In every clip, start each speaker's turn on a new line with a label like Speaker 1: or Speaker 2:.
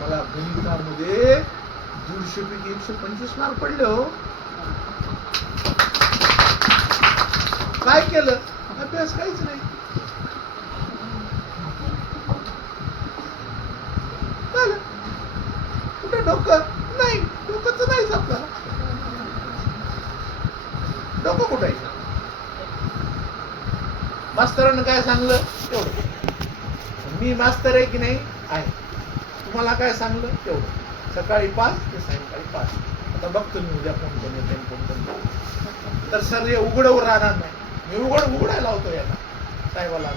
Speaker 1: मला गणितामध्ये दीडशे पैकी एकशे पंचवीस मार्क पडले हो. काय केलं? अभ्यास काहीच नाही. कुठे डोकं? नाही. डोकंच नाहीच आपल्याला डोकं कुठे आहे? मास्तरानं काय सांगलं? तेवढं मी मास्तर आहे की नाही? आहे. तुम्हाला काय सांगलं? तेवढं सकाळी पाच ते सायंकाळी पाच. आता बघतो मी उद्या कोण कोण येते कोण नाही. तर सर हे उघडवर राहणार नाही. मी उघड उघडायला होतो याला. साहेबाला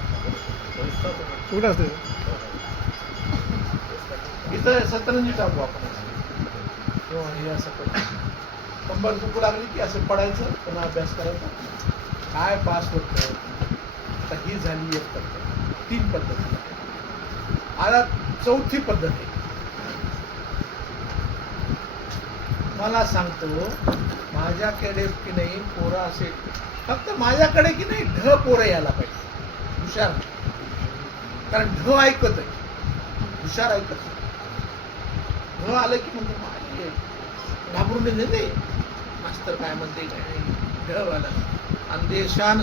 Speaker 2: कुठं असते?
Speaker 1: इथं सतरंजी टाकू आपण. किंवा हे असं करू. कंबर दुखू लागली की असं पडायचं पुन्हा अभ्यास करायचा. काय पास होत. आता ही झाली एक पद्धत. तीन पद्धती. आता चौथी पद्धत मला सांगतो माझ्याकडे की नाही पोरं असे फक्त माझ्याकडे की नाही ढ पोरं यायला पाहिजे. हुशार. कारण ढ ऐकत आहे. हुशार ऐकत ढ आलं की म्हणतो "माय, घाबरून नाही ते मास्तर काय म्हणते काय नाही. ढ आलं आणि ते शान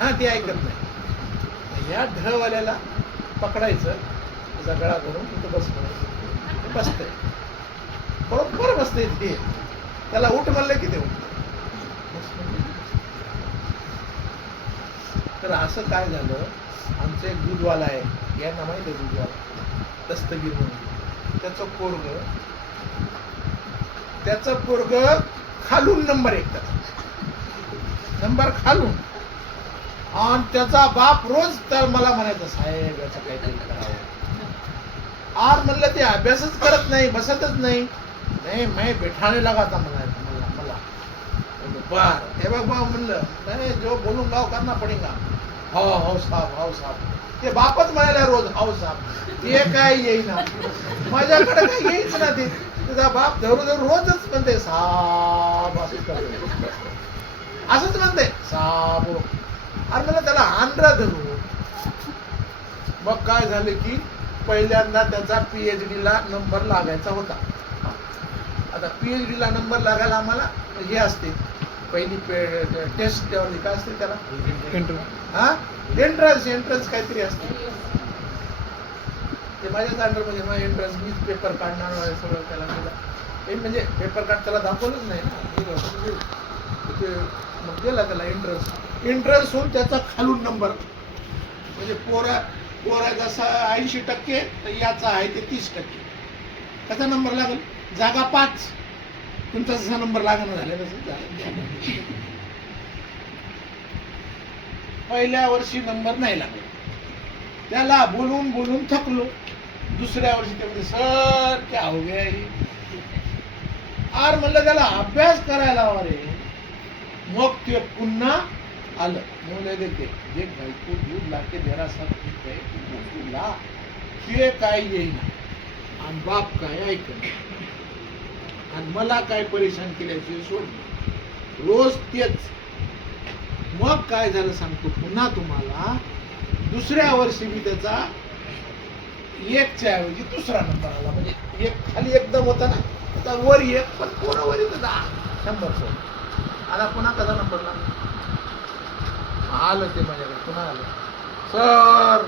Speaker 1: हा ते ऐकत नाही. या ढवाल्याला पकडायचं त्याचा गळा करून तिथं बस म्हणायचं बसतंय बरोबर बसते ते. त्याला उठ म्हणलं की ते उठतं. तर असं काय झालं? आमचं एक दूधवाला आहे. यांना माहिती आहे दूधवाला. दस्तगीर म्हणून. त्याचं पोरग त्याचं पोरग खालून नंबर एक त्याचा. नंबर खालून. आणि त्याचा बाप रोज तर मला म्हणायचा साहेब याचं काहीतरी करावं. आर म्हणलं ते अभ्यासच करत नाही बसतच नाही. नाही मैं बैठाने लगा था मला मला बर. हे बघ बा म्हणलं नाही जो बोलून गाव करना पडेगा हो हो साहेब हो साहेब. ते बापच म्हणायला रोज हो साहेब. ते काय येईना. माझ्याकडे काय येईच ना ते. तुझा बाप धरू धरू रोजच म्हणते साब असंच करतो. असंच म्हणते साब. अरे मला त्याला आंध्रा धरू. मग काय झालं की पहिल्यांदा त्याचा पीएचडी ला नंबर लागायचा होता. आता पीएचडी ला नंबर लागायला आम्हाला हे असते. पहिली टेस्ट ठेवली काय असते त्याला? हा? एंट्रन्स एंट्रन्स काहीतरी असते. ते माझ्याच अंडरमध्ये मग एंट्रन्स मीच पेपर काढणार सगळं त्याला हे म्हणजे पेपर काढ त्याला दाखवलंच नाही ना. म्हणजे ते मग गेला त्याला एंट्रन्स एंट्रन्स होऊन त्याचा खालून नंबर म्हणजे पोरा पोरा जसा ऐंशी टक्के तर याचा आहे ते तीस टक्के. त्याचा नंबर लागेल? जागा पाच. तुमचा जसा नंबर लागणार झाला तसं पहिल्या वर्षी नंबर नाही लागला. त्याला बोलून बोलून थकलो. दुसऱ्या वर्षी ते म्हणजे सर क्या हो गया आर म्हणलं त्याला अभ्यास करायला हवा रे. मग ते पुन्हा आलं. म्हणलं देते एक भाई को दूध लागते जरा सब तुला ते काय येईना. आणि बाप काय ऐक आणि मला काय परेशान केल्याचे सोड रोज तेच. मग काय झालं सांगतो पुन्हा तुम्हाला. दुसऱ्या वर्षी मी त्याचा एकच्या ऐवजी दुसरा नंबर आला. म्हणजे एक खाली एकदम होता ना. त्याचा वर एक पण पूर्ण वर दहा शंभर सोड. आता पुन्हा कसा नंबर लागला? आलं ते माझ्याकडे पुन्हा आलं. सर!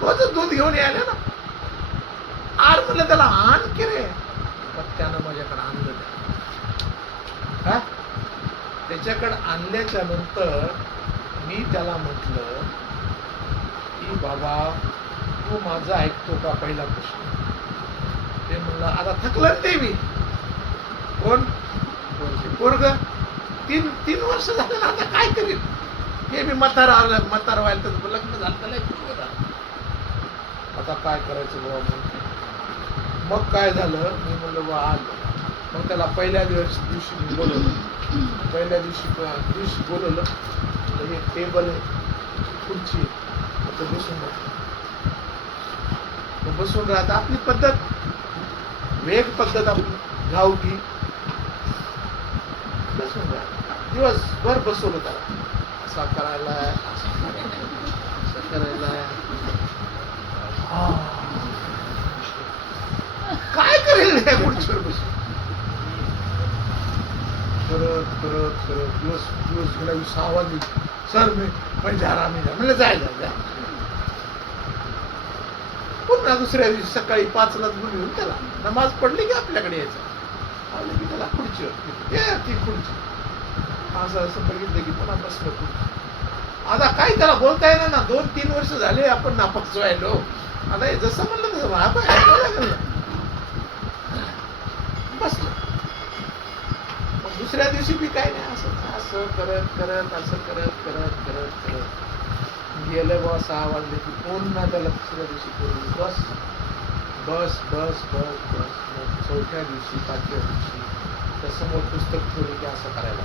Speaker 1: तोच दूध घेऊन यायला ना. आर म्हणलं त्याला आण की रे. पत्त्यानं त्यानं माझ्याकडे आणलं ते. हा? त्याच्याकडे आणल्याच्या नंतर मी त्याला म्हटलं की बाबा तू माझा ऐकतो का पहिला प्रश्न? ते म्हणलं आता थकलं ते मी. कोण? पोरग. तीन तीन वर्ष झालं ना आता काय करीन हे मी म्हातारा आलं म्हातारा व्हायला तर लग्न झालं त्याला आता काय करायचं बाबा म्हणून मग काय झालं? मी म्हणलं बा आलं मग त्याला पहिल्या दिवस दिवशी मी बोलवलं. पहिल्या दिवशी दिवशी बोलवलं. तर हे टेबल आहे खुर्ची आहे. बसून राहा. मग बसून राहता आपली पद्धत. वेग पद्धत आपली. घावकी बसून राहा. दिवसभर बसवलं त्याला. असा करायला असं करायला काय करेल नाही गुडचर करत करत दिवस दिवस गेला मी सहा सर मी पण झाला मी झाला. जाय जा पुन्हा दुसऱ्या दिवशी सकाळी पाचलाच बोलून त्याला नमाज पडली की आपल्याकडे यायचं. आलं की त्याला खुर्ची ये ती खुर्ची. असं असं बघितलं की पुन्हा बसलं खुर्ची. आता काय त्याला बोलता येणार ना? दोन तीन वर्ष झाले आपण नापास व्हायलो. आता हे जसं म्हणलं तसं आपण ऐकावं लागेल? ना बसलं. मग दुसऱ्या दिवशी बी काय नाही. असं असं करत करत असं करत करत करत करत. गेलं बस सहा वाजले की पुन्हा त्याला दुसऱ्या दिवशी करून बस. बस बस बस बस. मग चौथ्या दिवशी पाचव्या दिवशी तसं मग पुस्तक ठेवलं की असं करायला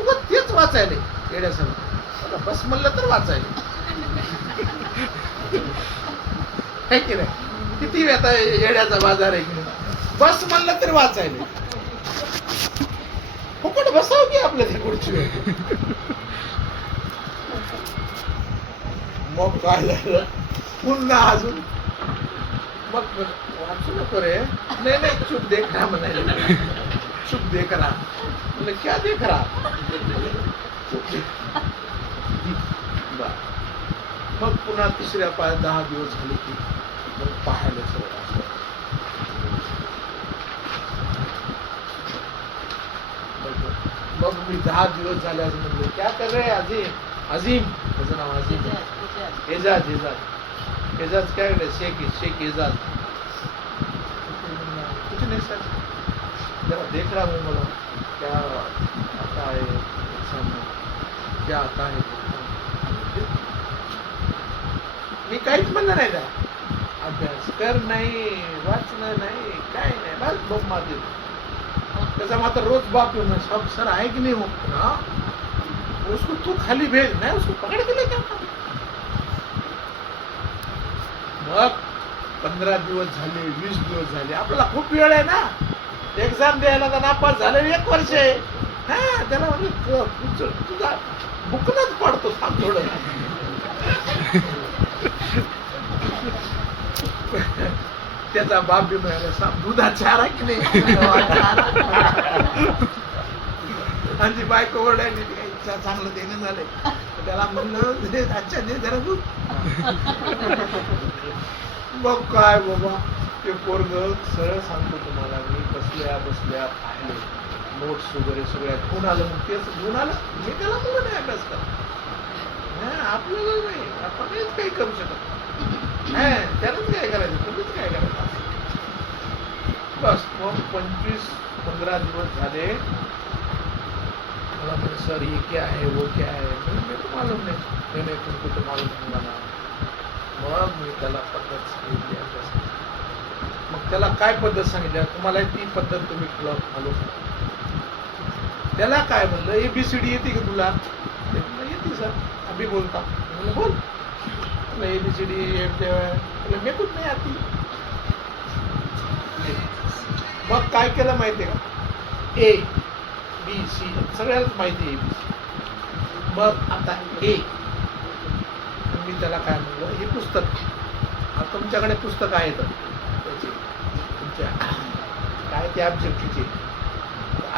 Speaker 1: उगाच तेच वाचायले येड्यासमोर आता बस म्हणलं तर वाचायला की नाही? किती आता येड्याचा बाजार आहे की बस म्हणलं तर वाचायला फुकट बसाव की आपल्या पुढची खुर्चीवर मग काय झालं पुन्हा अजून. मग वाचू नको रे. नाही नाही चुप देख रहा म्हणाले चुप दे करा म्हणलं क्या दे करा मग पुन्हा तिसऱ्या पाय दहा दिवस झाले की मग पाहायला सगळं मग- मी दहा दिवस झाले असं म्हणलं क्या कर रहे अजीम अजीम त्याचं नाव अजीम एजाज एजाज एजाज क्या कर शेख शेख एजाज कुछ नहीं सर जरा देख रहा हूँ बोला क्या आता है क्या आता है मी काहीच म्हणलं नाही त्याला. अभ्यास कर नाही वाचणं नाही काय नाही बस बघ मारते त्याचा मात्र रोज बाप येऊन सब सर आहे की नाही हो? ना उसको तू खाली भेज. नाही उसको पकड़ के लेके मग पंधरा दिवस झाले वीस दिवस झाले. आपल्याला खूप वेळ आहे ना. एक्झाम द्यायला तर नापास झाले एक वर्ष आहे. हा त्याला म्हणजे तुझा बुकनच पडतो सांग थोडं. त्याचा बाप बी म्हणाला साप दुधा चारा की नाही? आणि ती बायको ओरडायली ती चांगलं देणं झालंय. त्याला म्हणलं अच्छा दे जरा दूध. मग काय बाबा ते पोरग सरळ सांगतो तुम्हाला मी बसल्या बसल्या पाहिले नोट्स वगैरे सगळ्या कोण आलं. मग तेच कोण आलं. मी त्याला मुलं नाही अभ्यास करा आपल्याला नाही. आपण काहीच काही करू शकत. नाही त्यालाच काय करायचं? तुम्हीच काय करायचं बस मग पंचवीस पंधरा दिवस झाले. मला म्हणजे सर हे क्या आहे? वो क्या आहे? म्हणजे मेरे मालूम नाही. नाही नहीं तुमको तो मालूम नाही मला. मग मी त्याला पद्धत सांगितली अभ्यास मग त्याला काय पद्धत सांगितली? तुम्हाला ती पद्धत तुम्ही फॉलो करा त्याला काय म्हणलं ए बी सी डी येते की तुला? येते सर. भी बोलता। मैंने बोल ए बी सी डी म्हणलं मे कुठ नाही आती मग काय केलं माहिती आहे का? ए बी सी सगळ्यालाच माहिती आहे ए बी सी मग आता ए मी त्याला काय म्हणलं हे पुस्तक. आता तुमच्याकडे पुस्तक आहेत. त्याचे तुमच्या काय ते ऑब्जेक्टिव्हचे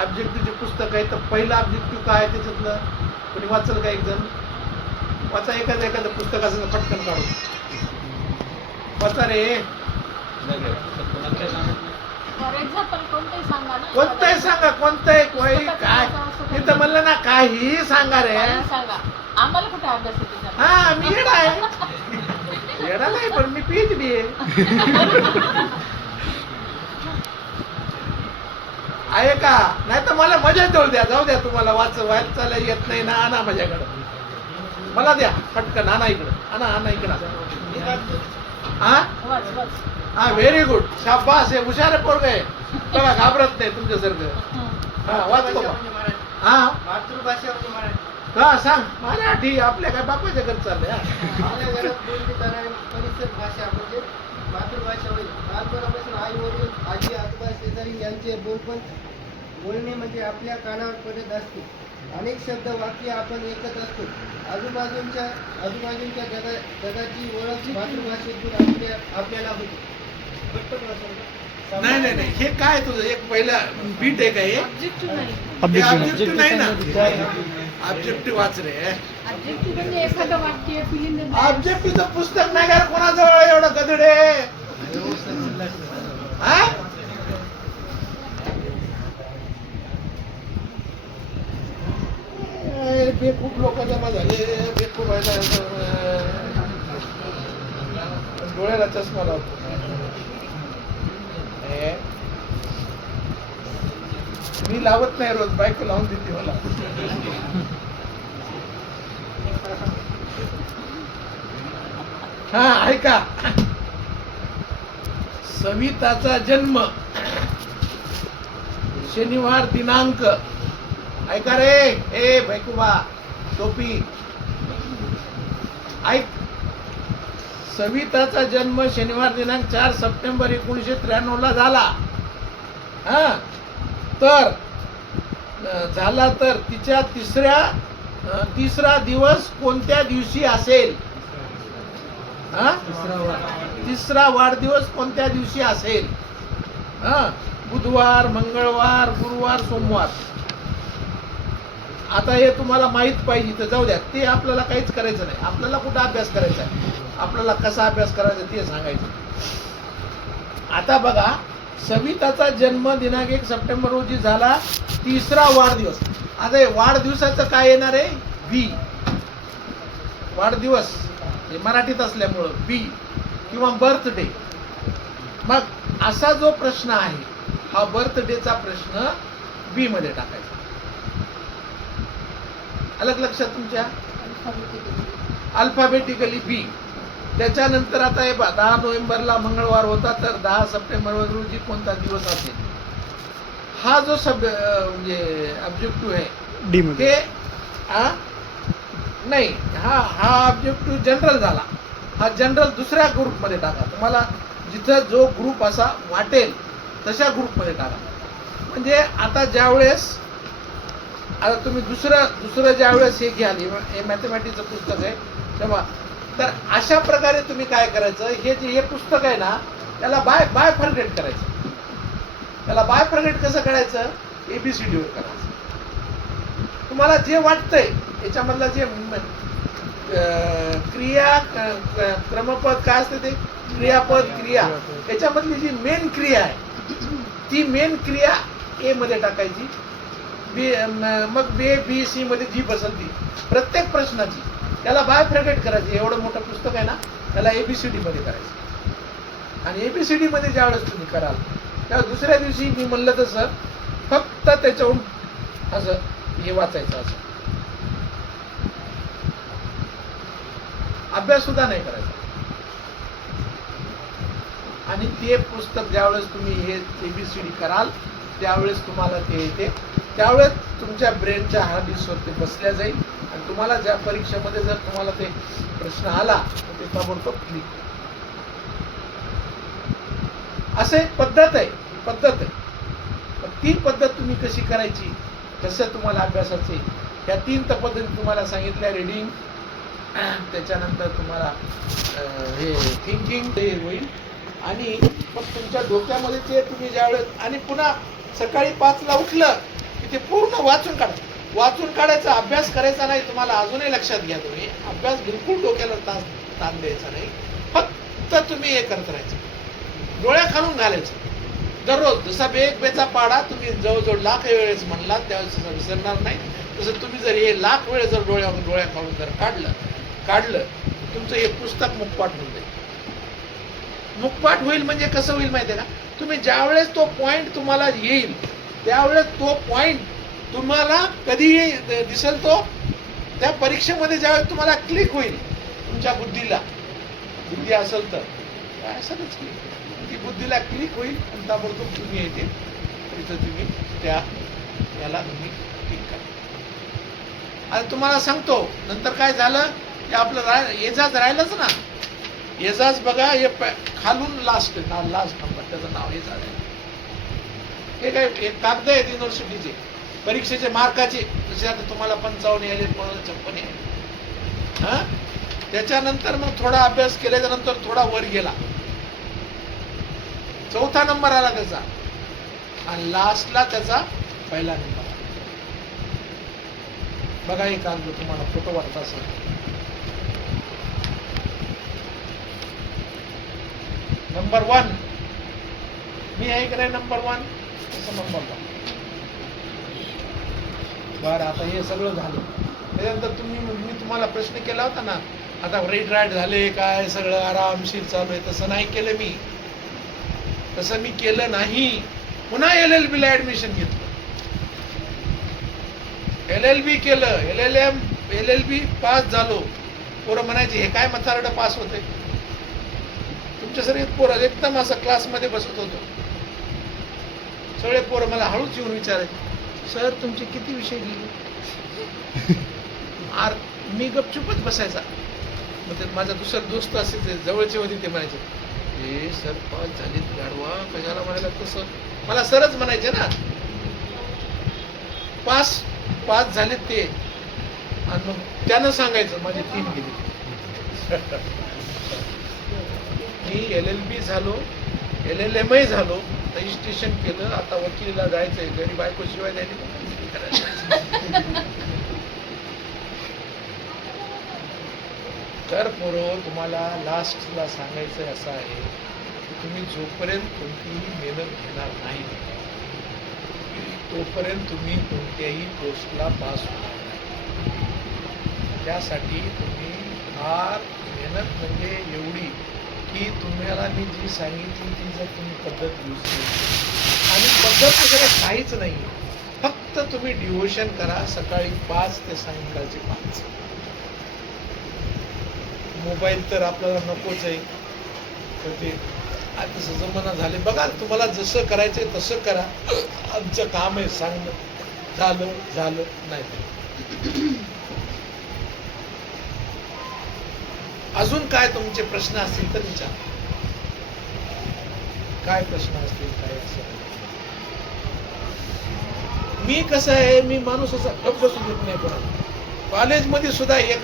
Speaker 1: ऑब्जेक्टिव्हचे पुस्तक आहे तर पहिलं ऑब्जेक्टिव्ह काय त्याच्यातलं? कोणी वाचलं का एक जण? वाचा एखादं एखादं पुस्तक असं पटकन काढून. वाचा रे.
Speaker 3: कोणतंही सांगा
Speaker 1: कोणतंही कोई काय? मी तर म्हणलं ना काही सांगा रे.
Speaker 3: आम्हाला कुठे अभ्यास?
Speaker 1: हा मी येडा आहे. येडा नाही पण मी पीएच डी आहे. आहे का? नाही तर मला मजा देऊ द्या. जाऊ द्या तुम्हाला. वाच वाचायला येत नाही ना आणा माझ्याकडं. मला द्या. पटकन आणा इकडं. आणा आणा इकडं. हा? हा व्हेरी गुड शाबास हे हुशार पोरग आहे बघा घाबरत नाही तुमच्यासारखं हा वाचतो का हा?
Speaker 4: मातृभाषा म्हणजे मराठी
Speaker 1: हा सांग. मराठी आपल्या काय बापाच्या घर चाललंय
Speaker 4: आपल्या घरात बोलली तर परिसर भाषा म्हणजे मातृभाषा होईल लहानपणापासून आई वडील आजी आजोबा शेजारी यांचे बोलपण बोलणे म्हणजे आपल्या कानावर पडत असते. अनेक शब्द वाक्य आपण ऐकत असतो. आजूबाजूच्या आजूबाजूच्या जगा जगाची ओळख मातृभाषेतून आपल्या आपल्याला होते.
Speaker 1: नाही नाही नाही. हे काय तुझं? एक पहिला बीट आहे. का हे
Speaker 3: ऑब्जेक्टिव्ह नाही.
Speaker 1: ना? ऑब्जेक्टिव्ह वाच रे.
Speaker 3: ऑब्जेक्टिव्ह एखादं वाक्य फिलिंग
Speaker 1: ऑब्जेक्टिव्हचं पुस्तक नाही का? कोणाजवळ एवढं गदडे? बेकूफ लोक जमा झाले. बेकूफ व्हायला डोळ्याला चष्मा लावतो. मी लावत नाही रोज बायको लावून देते मला. हा ऐका. सविताचा जन्म शनिवार दिनांक ऐका रे ए बैकुबा टोपी. ऐक. सविताचा जन्म शनिवार दिनांक चार सप्टेंबर एकोणीसशे त्र्याण्णवला झाला. हा? तर झाला तर तिच्या तिसऱ्या तिसरा दिवस कोणत्या दिवशी असेल? हा? तिसरा वाढदिवस कोणत्या दिवशी असेल? हा? बुधवार मंगळवार गुरुवार सोमवार. आता हे तुम्हाला माहीत पाहिजे तर जाऊ द्या. ते आपल्याला काहीच करायचं नाही. आपल्याला कुठं अभ्यास करायचा आहे? आपल्याला कसा अभ्यास करायचा ते सांगायचं. आता बघा सविताचा जन्म दिनांक एक सप्टेंबर रोजी झाला. तिसरा वाढदिवस. आता हे वाढदिवसाचं काय येणार आहे? बी वाढदिवस. हे मराठीत असल्यामुळं बी किंवा बर्थडे. मग असा जो प्रश्न आहे हा बर्थडेचा प्रश्न बी मध्ये टाकायचा. अलग लक्षात तुमच्या? अल्फाबेटिकली बी त्याच्यानंतर आता हे दहा नोव्हेंबरला मंगळवार होता तर दहा सप्टेंबर रोजी कोणता दिवस असेल? हा जो सब म्हणजे ऑब्जेक्टिव्ह आहे ते हा नाही हा हा ऑब्जेक्टिव्ह जनरल झाला. हा जनरल दुसऱ्या ग्रुपमध्ये टाका. तुम्हाला जिथं जो ग्रुप असा वाटेल तशा ग्रुपमध्ये टाका. म्हणजे आता ज्यावेळेस आता तुम्ही दुसरं दुसरं ज्यावेळेस हे घ्याल हे- हे पुस्तक आहे तेव्हा तर अशा प्रकारे तुम्ही काय करायचं हे जे हे पुस्तक आहे ना त्याला बाय बाय फर्गेट करायचं. त्याला बाय फर्गेट कसं करायचं? एबीसीडीवर करायचं. तुम्हाला जे वाटतंय याच्यामधलं जे क्रिया क्रमपद काय असते ते? क्रियापद क्रिया. याच्यामधली जी मेन क्रिया आहे ती मेन क्रिया ए मध्ये टाकायची. बी मग बी ए बी सी मध्ये जी बसल ती प्रत्येक प्रश्नाची त्याला बाय फ्रेगेट करायची एवढं मोठं पुस्तक आहे ना त्याला ए बी सी डी मध्ये करायचं. आणि ए बी सी डी मध्ये ज्यावेळेस तुम्ही कराल तेव्हा दुसऱ्या दिवशी मी म्हणलं तसं फक्त त्याच्याहून असं हे वाचायचं असं. अभ्यास सुद्धा नाही करायचा. आणि ते पुस्तक ज्यावेळेस तुम्ही हे एबीसीडी कराल त्यावेळेस तुम्हाला ते येते त्यावेळेस तुमच्या ब्रेनच्या हार्ड डिस्कवर ते बसल्या जाईल आणि तुम्हाला ज्या परीक्षेमध्ये जर तुम्हाला ते प्रश्न आला तर ते ताबडतोब क्लिक असं एक पद्धत आहे पद्धत आहे. पण ती पद्धत तुम्ही कशी करायची? कसं तुम्हाला अभ्यासाचे या तीन तर पद्धती तुम्हाला सांगितल्या रिडिंग त्याच्यानंतर तुम्हाला हे थिंकिंग ते होईल. आणि मग तुमच्या डोक्यामध्ये ते तुम्ही ज्यावेळेस आणि पुन्हा सकाळी पाचला उठलं ते पूर्ण वाचून काढा. वाचून काढायचा अभ्यास करायचा नाही तुम्हाला अजूनही लक्षात घ्या तुम्ही. अभ्यास बिलकुल डोक्याला तास ताण द्यायचा नाही. फक्त तुम्ही हे करत राहायचं. डोळ्या खालून घालायचं. दररोज जसा बेग बेचा पाडा तुम्ही जवळजवळ लाख वेळेस म्हणला त्यावेळेस विसरणार नाही. तसं तुम्ही जर हे लाख वेळ जर डोळ्या डोळ्या खाऊन जर काढलं काढलं तुमचं हे पुस्तक मुखपाठ होऊन जाईल. मुखपाठ होईल म्हणजे कसं होईल माहिती आहे का? तुम्ही ज्यावेळेस तो पॉईंट तुम्हाला येईल त्यावेळेस तो पॉईंट तुम्हाला कधीही द- दिसेल तो. त्या परीक्षेमध्ये ज्यावेळेस तुम्हाला क्लिक होईल तुमच्या बुद्धीला. बुद्धी असेल तर. काय असेलच की. ती बुद्धीला क्लिक होईल आणि ताबडतोब तुम्ही येते तिथं तुम्ही त्या याला तुम्ही क्लिक करा. आणि तुम्हाला सांगतो नंतर काय झालं? की आपलं रा एजाज राहिलंच ना. एजाज बघा हे प- खालून लास्ट ना लास्ट नंबर त्याचं नाव एजाज आहे हे काय हे कागद आहेत युनिव्हर्सिटीचे परीक्षेचे मार्काचे. जसे आता तुम्हाला पंचावन्न यायले कोणाला छप्पन यायले. हा? त्याच्यानंतर मग थोडा अभ्यास केल्याच्यानंतर थोडा वर गेला. चौथा नंबर आला त्याचा. आणि लास्टला त्याचा पहिला नंबर. बघा हे कागद तुम्हाला फोटो वाटत असेल. Number one. मी आहे का नाही नंबर वन. तसं मग वन बरं आता हे सगळं झालं. त्याच्यानंतर तुम्ही मी तुम्हाला प्रश्न केला होता ना आता रेट राईट झाले काय सगळं आरामशीर चालू आहे तसं नाही केलं मी. तसं मी केलं नाही. पुन्हा एल एल बीला ऍडमिशन घेतलं. एल एल बी केलं. L L M L L B pass झालो. पोरं म्हणायचे हे काय मथारडं पास होते तुमच्या सगळे पोरं एकदम असं क्लासमध्ये बसत होतो. सगळे पोरं मला हळूच येऊन विचारायचे सर तुमचे किती विषय गेले? आर मी गपचूपच बसायचा. मग ते माझा दुसरा दोस्त असे ते जवळचे होते ते म्हणायचे ए सर पास झालीत गाडवा कशाला म्हणायला तसं? मला सरच म्हणायचे ना. पास पास झालेत ते. आणि मग त्यानं सांगायचं माझे तीन गेले. मी एल एल बी झालो एल एल एम झालो रजिस्ट्रेशन केलं आता वकिलीला जायचंय घरी बायको शिवाय द्यायची तर पोरं तुम्हाला लास्टला सांगायचं असं आहे की तुम्ही जोपर्यंत कोणतीही मेहनत घेणार नाही तोपर्यंत तुम्ही कोणत्याही पोस्टला पास होणार नाही. त्यासाठी तुम्ही फार मेहनत म्हणजे एवढी की तुम्हाला मी जी सांगितली ती जर तुम्ही पद्धत यूज केली. आणि पद्धत वगैरे काहीच नाही. फक्त तुम्ही डिवोशन करा सकाळी पाच ते सायंकाळचे पाच. मोबाईल तर आपल्याला नकोच आहे. तर ते आता जमाना झाले. बघा तुम्हाला जसं करायचंय तसं करा. आमचं काम आहे सांगणं. झालं झालं नाही झालं. अजून काय तुमचे प्रश्न असतील तर विचार. काय प्रश्न असतील काय असं. मी कसं आहे मी माणूस असा गप्प बसून नाही पण कॉलेजमध्ये सुद्धा एक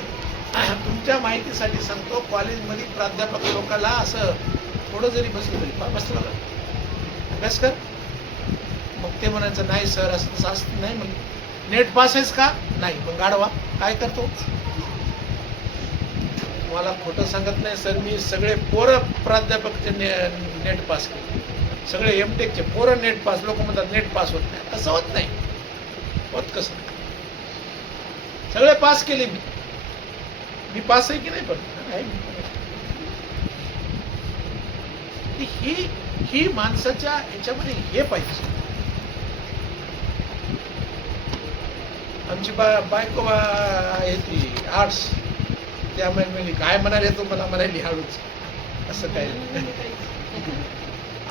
Speaker 1: तुमच्या माहितीसाठी सांगतो कॉलेजमध्ये प्राध्यापक लोकाला असं थोडं जरी बसलं तरी "बा, बसलं का अभ्यास कर. मग ते म्हणायचं नाही सर असं तसं असं नाही म्हणजे नेट पास आहेस का? नाही मग गाडवा काय करतो? मला खोटं सांगत नाही सर. मी सगळे पोरं प्राध्यापकचे ने, नेट पास केले. सगळे एमटेकचे पोरं नेट पास लोक म्हणतात नेट पास होत नाही. तसं होत नाही. होत कसं सगळे पास केले मी. मी पास आहे की नाही पण? ही ही माणसाच्या याच्यामध्ये हे पाहिजे. आमची बा बायको बा आहे ती आर्ट्स त्यामुळे मी काय म्हणाले तो मला मला लिहाळूच असं काय?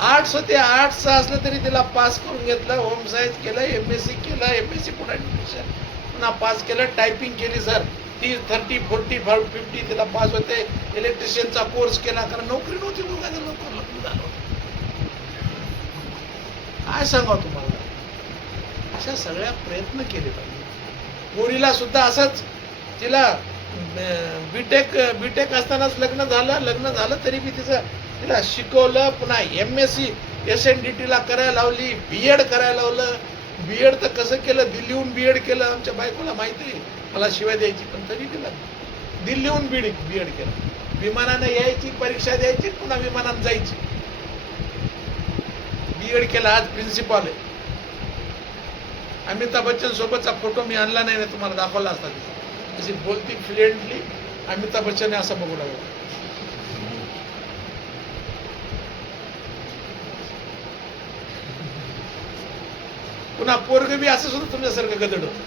Speaker 1: आर्ट्स होते आर्ट्स असलं तरी तिला पास करून घेतलं. होम सायन्स केलं एम एस सी केलं एम एस सी पुन्हा ॲडमिशन पुन्हा पास केलं टायपिंग केली सर ती थर्टी फोर्टी फाय फिफ्टी तिला पास होते. इलेक्ट्रिशियनचा कोर्स केला कारण नोकरी नव्हती दोघांना लवकर लग्न झालं होतं. काय सांगावं तुम्हाला? अशा सगळ्या प्रयत्न केले पाहिजे. पोरीला सुद्धा असंच तिला बीटेक बीटेक असतानाच लग्न झालं लग्न झालं तरी बी तिचं तिला शिकवलं. पुन्हा M S C S N D टीला करायला लावली बी एड करायला लावलं. बी एड तर कसं केलं? दिल्लीहून बी एड केलं. आमच्या बायकोला माहिती आहे. मला शिवाय द्यायची पण तरी तिला दिल्लीहून बी बी एड केलं. विमानानं यायची परीक्षा द्यायची पुन्हा विमानानं जायची. बी एड केला. आज प्रिन्सिपॉल आहे. अमिताभ बच्चन सोबतचा फोटो मी आणला नाही ना तुम्हाला दाखवला असता तिचा अशी बोलती फ्लुएंटली अमिताभ बच्चन असं बघू लागलो. पुन्हा पोरग बी असं सुद्धा तुमच्यासारखं गदड होत.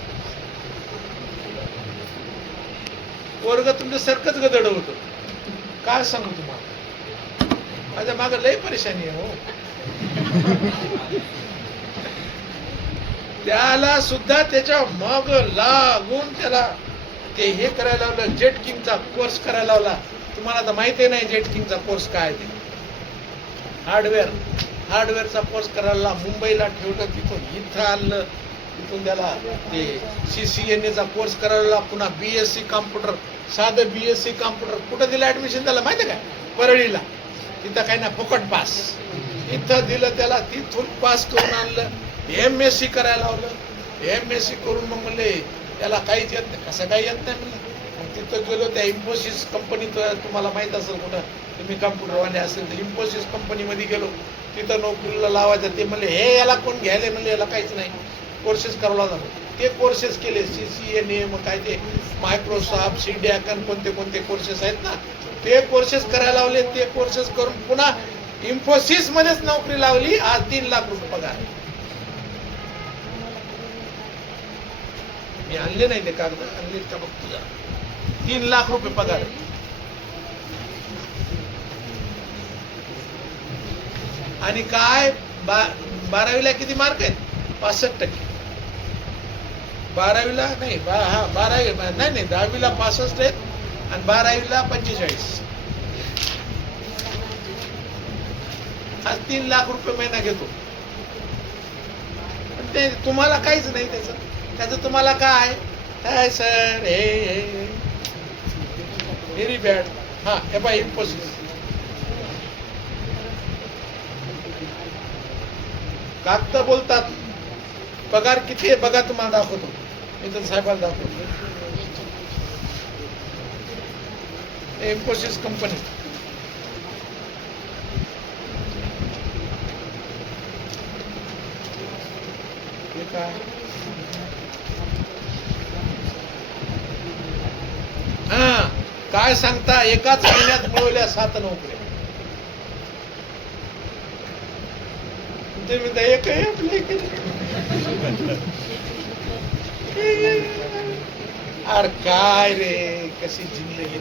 Speaker 1: पोरग तुमच्यासारखंच गदड होत. काय सांगू तुम्हाला? माझ्या माग लय परेशानी आहे हो. त्याला सुद्धा त्याच्या मग लागून त्याला ते हे करायला लावलं जेट किंगचा कोर्स करायला लावला. तुम्हाला तर माहिती नाही जेट किंगचा कोर्स काय ते? हार्डवेअर हार्डवेअरचा कोर्स करायला मुंबईला ठेवलं तिथून इथं आणलं. तिथून त्याला ते सी सी एन एचा कोर्स करायला पुन्हा बी एस सी कॉम्प्युटर साधं बी एस सी कॉम्प्युटर कुठं दिलं ऍडमिशन त्याला माहिती आहे का? परळीला. तिथं काही ना फुकट पास इथं दिलं त्याला तिथून पास करून आणलं. एम एस सी करायला लावलं. एम एस सी करून मग म्हणले त्याला काहीच येत नाही. कसं काही येत नाही म्हणलं? मग तिथं गेलो त्या इन्फोसिस कंपनीत तुम्हाला माहीत असेल कुठं? तुम्ही कम्प्युटरवाले असेल तर इन्फोसिस कंपनीमध्ये गेलो. तिथं नोकरीला लावायचं ते म्हणले हे याला कोण घ्यायला म्हणले याला काहीच नाही. कोर्सेस करावं जातो ते कोर्सेस केले सी सी एन ए मग काय ते मायक्रोसॉफ्ट सी डॅकन कोणते कोणते कोर्सेस आहेत ना? ते कोर्सेस करायला लावले. ते कोर्सेस करून पुन्हा इन्फोसिसमध्येच नोकरी लावली. आज तीन लाख रुपये पगार. मी आणले नाही ते कागद आणले का बघ तुझा? तीन लाख रुपये पगार. आणि काय? बा बारावीला किती मार्क आहेत? पासष्ट टक्के. बारावीला नाही बा हा बारावी नाही नाही दहावीला पासष्ट आहेत आणि बारावीला पंचेचाळीस. आज तीन लाख रुपये महिना घेतो. पण ते तुम्हाला काहीच नाही त्याचं. त्याचं तुम्हाला काय? काय सर हे हे व्हेरी बॅड हा हे बाय इम्पॉसिबल कागद बोलतात. पगार किती आहे? बघा तुम्हाला दाखवतो. मी तर साहेबांना दाखवतो. इन्फोसिस कंपनी काय हा काय सांगता? एकाच महिन्यात मिळवल्या सात नोकऱ्या. ते म्हणता एक अरे काय रे कशी जिंदगी